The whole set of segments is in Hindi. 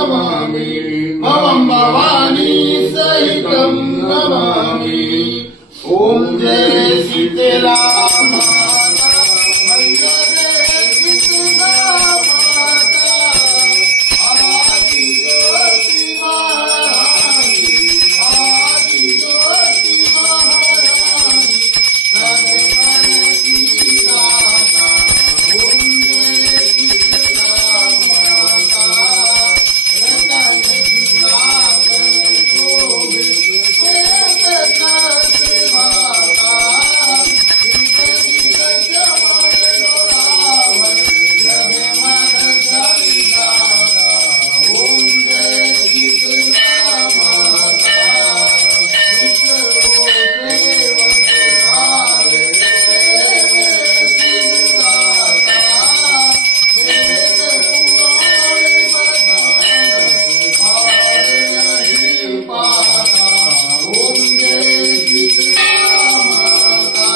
नमामि भवं भवानी सहितं नमामि। ओम जय शीतला माता जय शीतला माता आदि ज्योति महारानी आदि ज्योति महारानी सर्वमन की दाता। ओम जय शीतला माता रतन सुहागन शोभित श्वेत सहस्र माता विकसित जमल डोलावल जगमग सविदाता। ओम जय शीतला माता विष्णु सेवक सारे सेवे सिद्धाता वेद पुराण बखान और नहीं पाता। ओम जय शीतला माता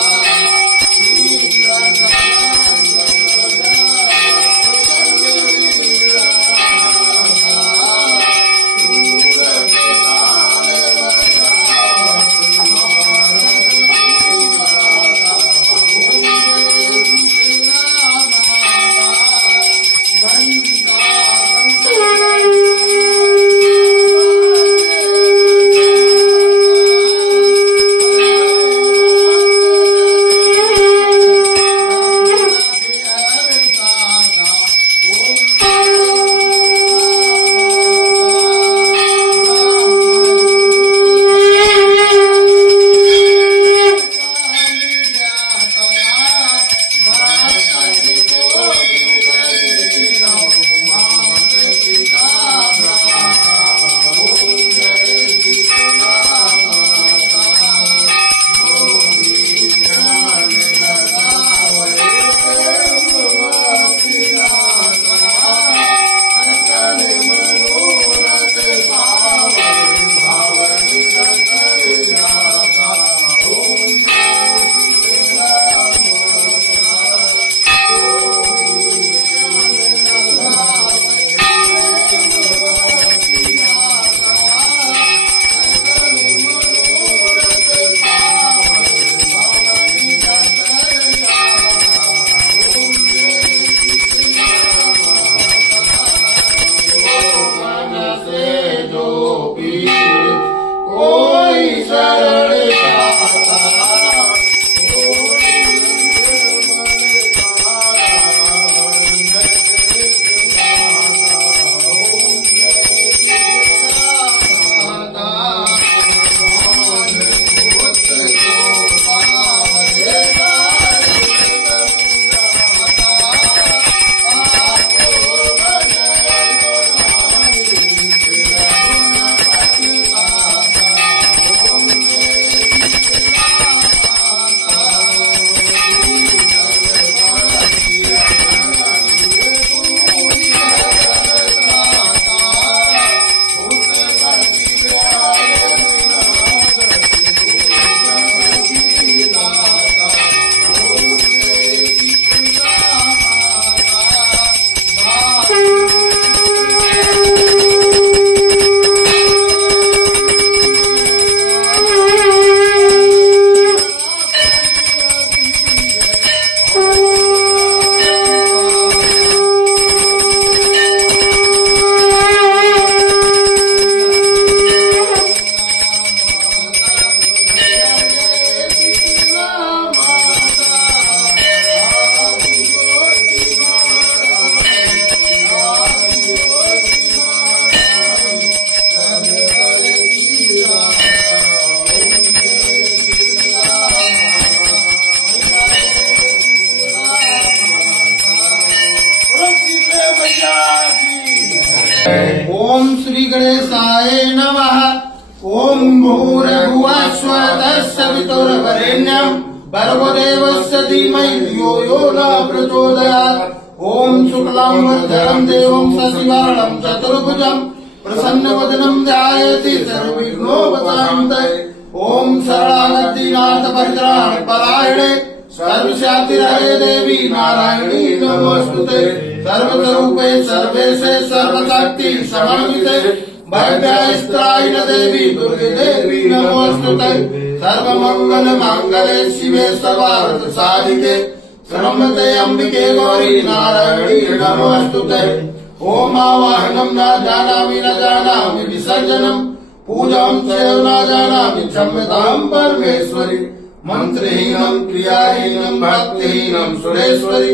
इंद्र ओम श्री गणेशाय नमः। ओम भूर्भुवस्वः सवितुर्वरेण्यं भर्गो देवस्य धीमहि धियो यो न प्रचोदयात्। ओम शुक्लां वरदं देवं शशिवर्णं चतुर्भुजं प्रसन्नवदनं ध्यायति सर्वविघ्नोपशान्तये। ओम शरणागतिनाथ परित्राण परायणे सर्वस्यातिरहे देवी नारायणी नमोस्तुते। सर्वस्वरूपे सर्वेशे सर्वशक्ति समन्विते भव्यास्त्रायण देवी दुर्गे देवी नमोस्तुते सर्वमंगल मांगले शिवे सर्वार्थ साधिके शरण्ये अंबिके गौरी नारायणी नमोस्तुते ओम आवाहनं न जानामि विसर्जनं पूजां च न जानामि क्षम्यतां परमेश्वरि मंत्रहीनं क्रियाहीनं भक्तिहीनं सुरेश्वरि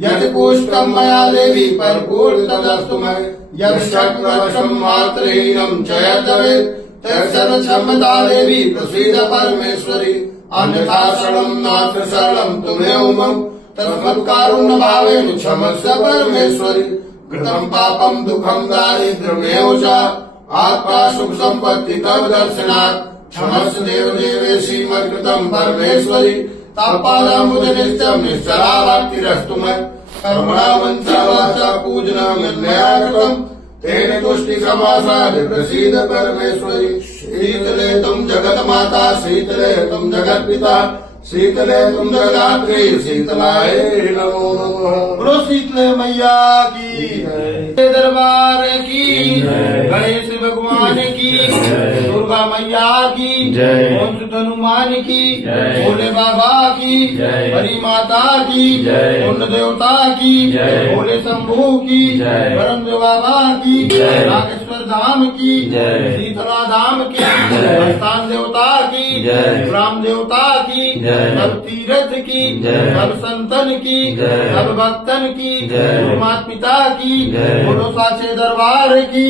यत् पुष्टं मया देवी परिपूर्णतदस्तु मे यत् शक्वशं मात्रहीनं च यद्भवेत् तत्सर्व क्षम्यता देवी प्रसीद परमेश्वरि अन्यथा शरणं नात्र शरणं तुमेव मम तस्मत्कारुण्य भावेन क्षमस्व परमेश्वरि कृतं पापं दुःखं दारिद्र्यमेव च आत्मा सुख संपत्ति तव दर्शनात् क्षमस्व देव देवेशी मत्कृतं परमेश्वरि तापादामुदे नित्यं निश्चला भक्तिरस्तु मे कर्मणा मनसा वाचा पूजनं यन्मया कृतं तेन तुष्टिकमासाद प्रसीद परमेश्वरि शीतले तुम जगत माता शीतले तुम जगत पिता शीतले तुम जगदात्री शीतलाय नमो नमः। बोलो शीतले मैया की दरबार की गणेश भगवान की दुर्गा मैया की ओम सुत हनुमान की भोले बाबा की हरि माता की कुंड देवता की भोले शंभू की परम बाबा की नागेश्वर धाम की शीतला धाम की स्थान देवता की राम देवता की सब तीर्थ की सब संतन की सब भक्तन की माता पिता की बोलो साचे दरबार की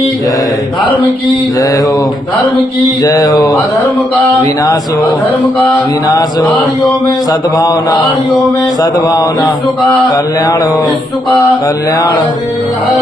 धर्म की जय हो, धर्म की जय हो, अधर्म का विनाश हो, अधर्म का विनाश हो, प्राणियों में सद्भावना, प्राणियों में सद्भावना, विश्व का कल्याण हो, विश्व का कल्याण। हरे हरे